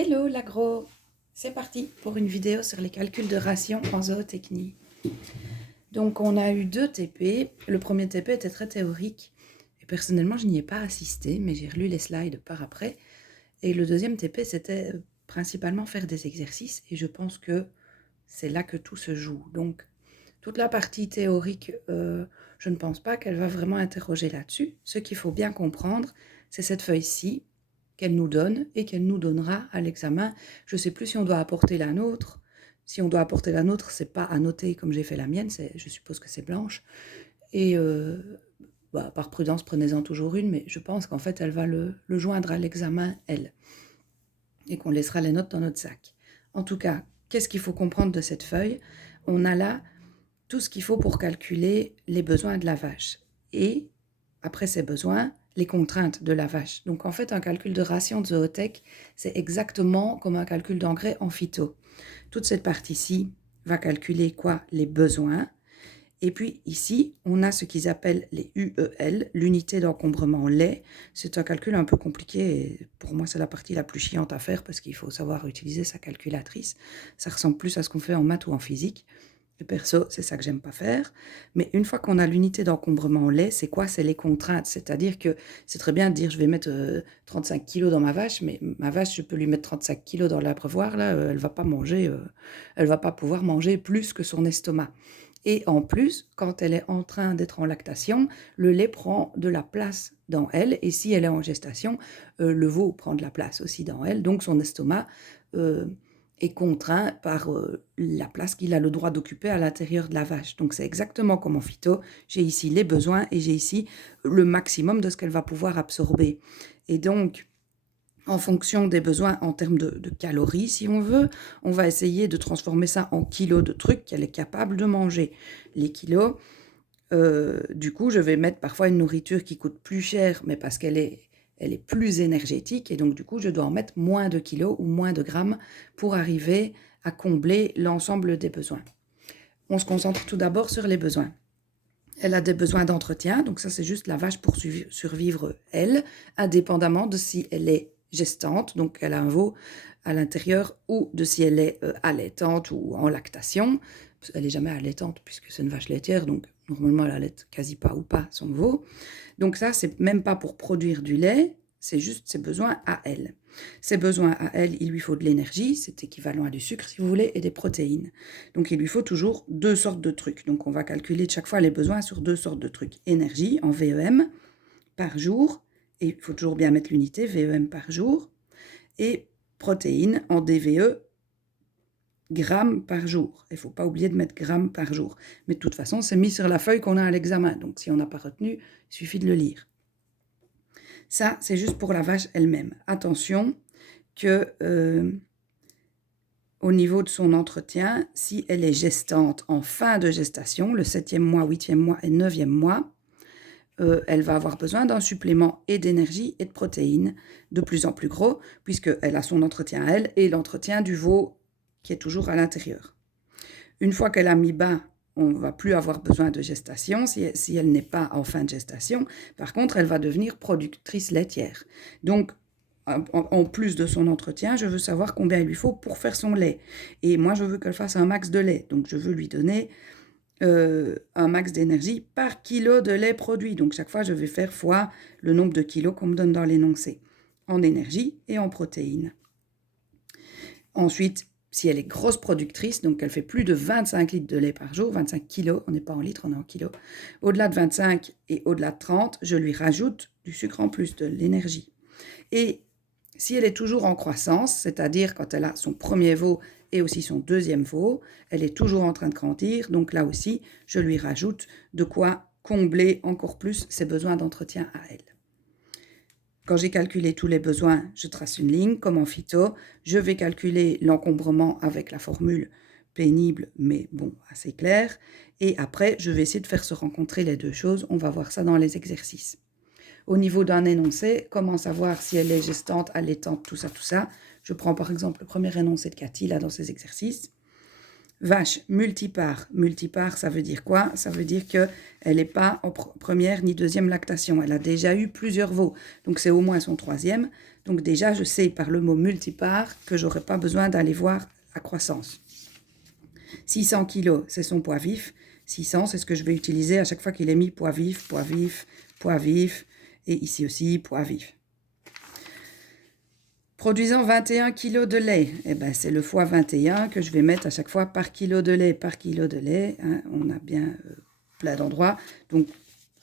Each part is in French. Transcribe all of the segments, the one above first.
Hello l'agro, c'est parti pour une vidéo sur les calculs de ration en zootechnie. Donc on a eu 2 TP, le premier TP était très théorique et personnellement je n'y ai pas assisté mais j'ai relu les slides par après et le deuxième TP c'était principalement faire des exercices et je pense que c'est là que tout se joue. Donc toute la partie théorique, je ne pense pas qu'elle va vraiment interroger là-dessus. Ce qu'il faut bien comprendre, c'est cette feuille-ci qu'elle nous donne et qu'elle nous donnera à l'examen. Je ne sais plus si on doit apporter la nôtre. Si on doit apporter la nôtre, c'est pas à noter comme j'ai fait la mienne, je suppose que c'est blanche. Et par prudence, prenez-en toujours une, mais je pense qu'en fait, elle va le joindre à l'examen, elle, et qu'on laissera les notes dans notre sac. En tout cas, qu'est-ce qu'il faut comprendre de cette feuille? On a là tout ce qu'il faut pour calculer les besoins de la vache. Et, après ces besoins, les contraintes de la vache. Donc en fait, un calcul de ration de zootech, c'est exactement comme un calcul d'engrais en phyto. Toute cette partie-ci va calculer quoi? Les besoins. Et puis ici, on a ce qu'ils appellent les UEL, l'unité d'encombrement lait. C'est un calcul un peu compliqué et pour moi, c'est la partie la plus chiante à faire parce qu'il faut savoir utiliser sa calculatrice. Ça ressemble plus à ce qu'on fait en maths ou en physique. Le perso, c'est ça que j'aime pas faire. Mais une fois qu'on a l'unité d'encombrement au lait, c'est quoi? C'est les contraintes. C'est-à-dire que c'est très bien de dire je vais mettre 35 kilos dans ma vache, mais ma vache, je peux lui mettre 35 kilos dans l'abreuvoir, là, elle va pas manger, elle va pas pouvoir manger plus que son estomac. Et en plus, quand elle est en train d'être en lactation, le lait prend de la place dans elle. Et si elle est en gestation, le veau prend de la place aussi dans elle. Donc son estomac est contraint par la place qu'il a le droit d'occuper à l'intérieur de la vache. Donc c'est exactement comme en phyto, j'ai ici les besoins et j'ai ici le maximum de ce qu'elle va pouvoir absorber. Et donc, en fonction des besoins en termes de calories, si on veut, on va essayer de transformer ça en kilos de trucs qu'elle est capable de manger. Les kilos, du coup, je vais mettre parfois une nourriture qui coûte plus cher, mais parce qu'elle est plus énergétique, et donc du coup, je dois en mettre moins de kilos ou moins de grammes pour arriver à combler l'ensemble des besoins. On se concentre tout d'abord sur les besoins. Elle a des besoins d'entretien, donc ça c'est juste la vache pour survivre elle, indépendamment de si elle est gestante, donc elle a un veau à l'intérieur, ou de si elle est allaitante ou en lactation. Elle n'est jamais allaitante puisque c'est une vache laitière, donc normalement elle allaite quasi pas ou pas son veau. Donc ça, c'est même pas pour produire du lait, c'est juste ses besoins à elle. Ses besoins à elle, il lui faut de l'énergie, c'est équivalent à du sucre si vous voulez, et des protéines. Donc il lui faut toujours 2 sortes de trucs. Donc on va calculer de chaque fois les besoins sur 2 sortes de trucs. Énergie en VEM par jour, et il faut toujours bien mettre l'unité, VEM par jour, et protéines en DVE grammes par jour. Il ne faut pas oublier de mettre grammes par jour. Mais de toute façon, c'est mis sur la feuille qu'on a à l'examen. Donc si on n'a pas retenu, il suffit de le lire. Ça, c'est juste pour la vache elle-même. Attention que au niveau de son entretien, si elle est gestante en fin de gestation, le 7e mois, 8e mois et 9e mois, elle va avoir besoin d'un supplément et d'énergie et de protéines de plus en plus gros, puisqu'elle a son entretien à elle et l'entretien du veau qui est toujours à l'intérieur. Une fois qu'elle a mis bas, on ne va plus avoir besoin de gestation si elle n'est pas en fin de gestation. Par contre, elle va devenir productrice laitière. Donc, en plus de son entretien, je veux savoir combien il lui faut pour faire son lait. Et moi, je veux qu'elle fasse un max de lait. Donc, je veux lui donner un max d'énergie par kilo de lait produit. Donc, chaque fois, je vais faire fois le nombre de kilos qu'on me donne dans l'énoncé, en énergie et en protéines. Ensuite, si elle est grosse productrice, donc elle fait plus de 25 litres de lait par jour, 25 kilos, on n'est pas en litres, on est en kilos, au-delà de 25 et au-delà de 30, je lui rajoute du sucre en plus, de l'énergie. Et si elle est toujours en croissance, c'est-à-dire quand elle a son premier veau et aussi son deuxième veau, elle est toujours en train de grandir, donc là aussi, je lui rajoute de quoi combler encore plus ses besoins d'entretien à elle. Quand j'ai calculé tous les besoins, je trace une ligne, comme en phyto. Je vais calculer l'encombrement avec la formule pénible, mais bon, assez claire. Et après, je vais essayer de faire se rencontrer les deux choses. On va voir ça dans les exercices. Au niveau d'un énoncé, comment savoir si elle est gestante, allaitante, tout ça. Je prends par exemple le premier énoncé de Cathy, là, dans ces exercices. Vache multipare. Multipare, ça veut dire quoi? Ça veut dire qu'elle n'est pas en première ni deuxième lactation. Elle a déjà eu plusieurs veaux. Donc, c'est au moins son troisième. Donc, déjà, je sais par le mot multipare que je n'aurai pas besoin d'aller voir la croissance. 600 kg, c'est son poids vif. 600, c'est ce que je vais utiliser à chaque fois qu'il est mis poids vif, poids vif, poids vif. Et ici aussi, poids vif. Produisant 21 kg de lait, eh ben, c'est le fois 21 que je vais mettre à chaque fois par kilo de lait, par kilo de lait. Hein, on a bien plein d'endroits. Donc,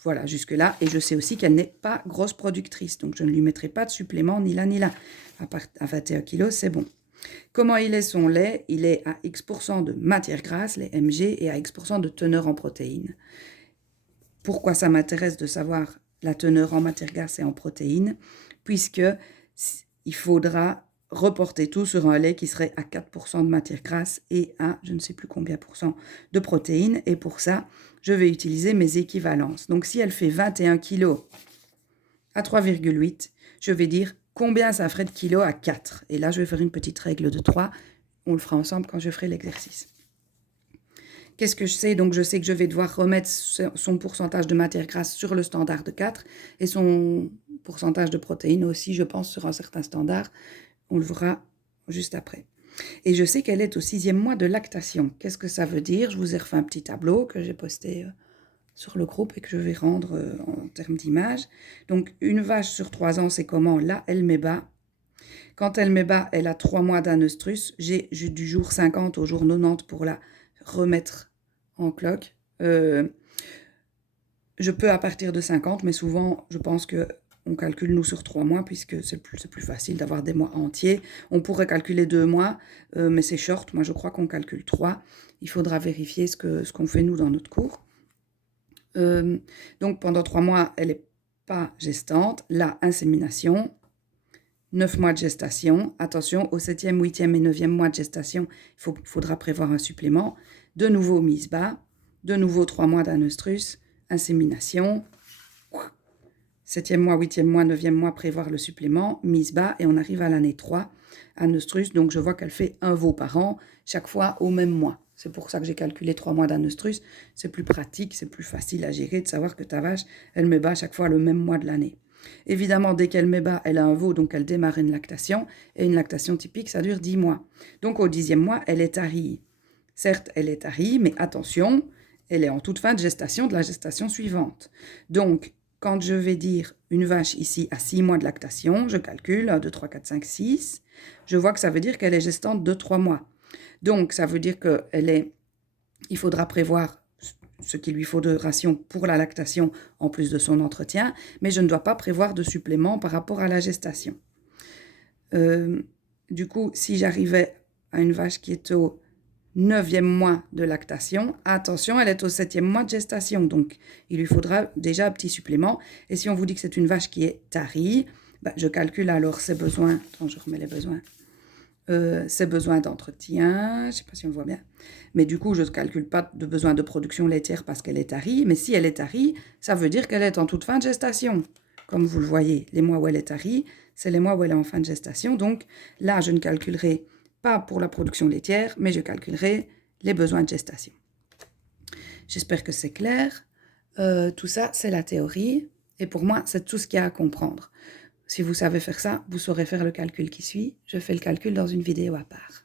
voilà, jusque-là. Et je sais aussi qu'elle n'est pas grosse productrice. Donc, je ne lui mettrai pas de supplément ni là ni là. À 21 kg, c'est bon. Comment il est son lait? Il est à X% de matière grasse, les MG, et à X% de teneur en protéines. Pourquoi ça m'intéresse de savoir la teneur en matière grasse et en protéines? Puisque il faudra reporter tout sur un lait qui serait à 4% de matière grasse et à je ne sais plus combien % de protéines. Et pour ça, je vais utiliser mes équivalences. Donc, si elle fait 21 kg à 3,8, je vais dire combien ça ferait de kilos à 4. Et là, je vais faire une petite règle de 3. On le fera ensemble quand je ferai l'exercice. Qu'est-ce que je sais? Donc, je sais que je vais devoir remettre son pourcentage de matière grasse sur le standard de 4 et son pourcentage de protéines aussi, je pense, sur un certain standard. On le verra juste après. Et je sais qu'elle est au 6e mois de lactation. Qu'est-ce que ça veut dire? Je vous ai refait un petit tableau que j'ai posté sur le groupe et que je vais rendre en termes d'image. Donc, une vache sur 3 ans, c'est comment? Là, elle met bas. Quand elle met bas, elle a 3 mois d'anostrus. J'ai du jour 50 au jour 90 pour la remettre en cloque. Je peux à partir de 50, mais souvent, je pense qu'on calcule nous sur 3 mois, puisque c'est plus facile d'avoir des mois entiers. On pourrait calculer 2 mois, mais c'est short. Moi, je crois qu'on calcule 3. Il faudra vérifier ce qu'on fait nous dans notre cours. Donc, pendant 3 mois, elle n'est pas gestante. La insémination, 9 mois de gestation. Attention, au 7e, 8e et 9e mois de gestation, il faudra prévoir un supplément. De nouveau, mise bas. De nouveau, 3 mois d'anostrus. Insémination. 7e mois, 8e mois, 9e mois, prévoir le supplément. Mise bas. Et on arrive à l'année 3. Anostrus, donc je vois qu'elle fait un veau par an, chaque fois au même mois. C'est pour ça que j'ai calculé 3 mois d'anostrus. C'est plus pratique, c'est plus facile à gérer de savoir que ta vache, elle met bas à chaque fois le même mois de l'année. Évidemment, dès qu'elle met bas, elle a un veau, donc elle démarre une lactation. Et une lactation typique, ça dure 10 mois. Donc au 10e mois, elle est tarie. Certes, elle est tarie, mais attention, elle est en toute fin de gestation de la gestation suivante. Donc, quand je vais dire une vache ici à 6 mois de lactation, je calcule 1, 2, 3, 4, 5, 6. Je vois que ça veut dire qu'elle est gestante de 3 mois. Donc, ça veut dire qu'il faudra prévoir ce qu'il lui faut de ration pour la lactation en plus de son entretien, mais je ne dois pas prévoir de supplément par rapport à la gestation. Du coup, si j'arrivais à une vache qui est au 9e mois de lactation, attention, elle est au 7e mois de gestation, donc il lui faudra déjà un petit supplément. Et si on vous dit que c'est une vache qui est tarie, je calcule alors ses besoins. Attends, je remets les besoins. Ses besoins d'entretien, je ne sais pas si on le voit bien, mais du coup, je ne calcule pas de besoin de production laitière parce qu'elle est tarie, mais si elle est tarie, ça veut dire qu'elle est en toute fin de gestation. Comme vous le voyez, les mois où elle est tarie, c'est les mois où elle est en fin de gestation, donc là, je ne calculerai pas pour la production laitière, mais je calculerai les besoins de gestation. J'espère que c'est clair. Tout ça, c'est la théorie, et pour moi, c'est tout ce qu'il y a à comprendre. Si vous savez faire ça, vous saurez faire le calcul qui suit. Je fais le calcul dans une vidéo à part.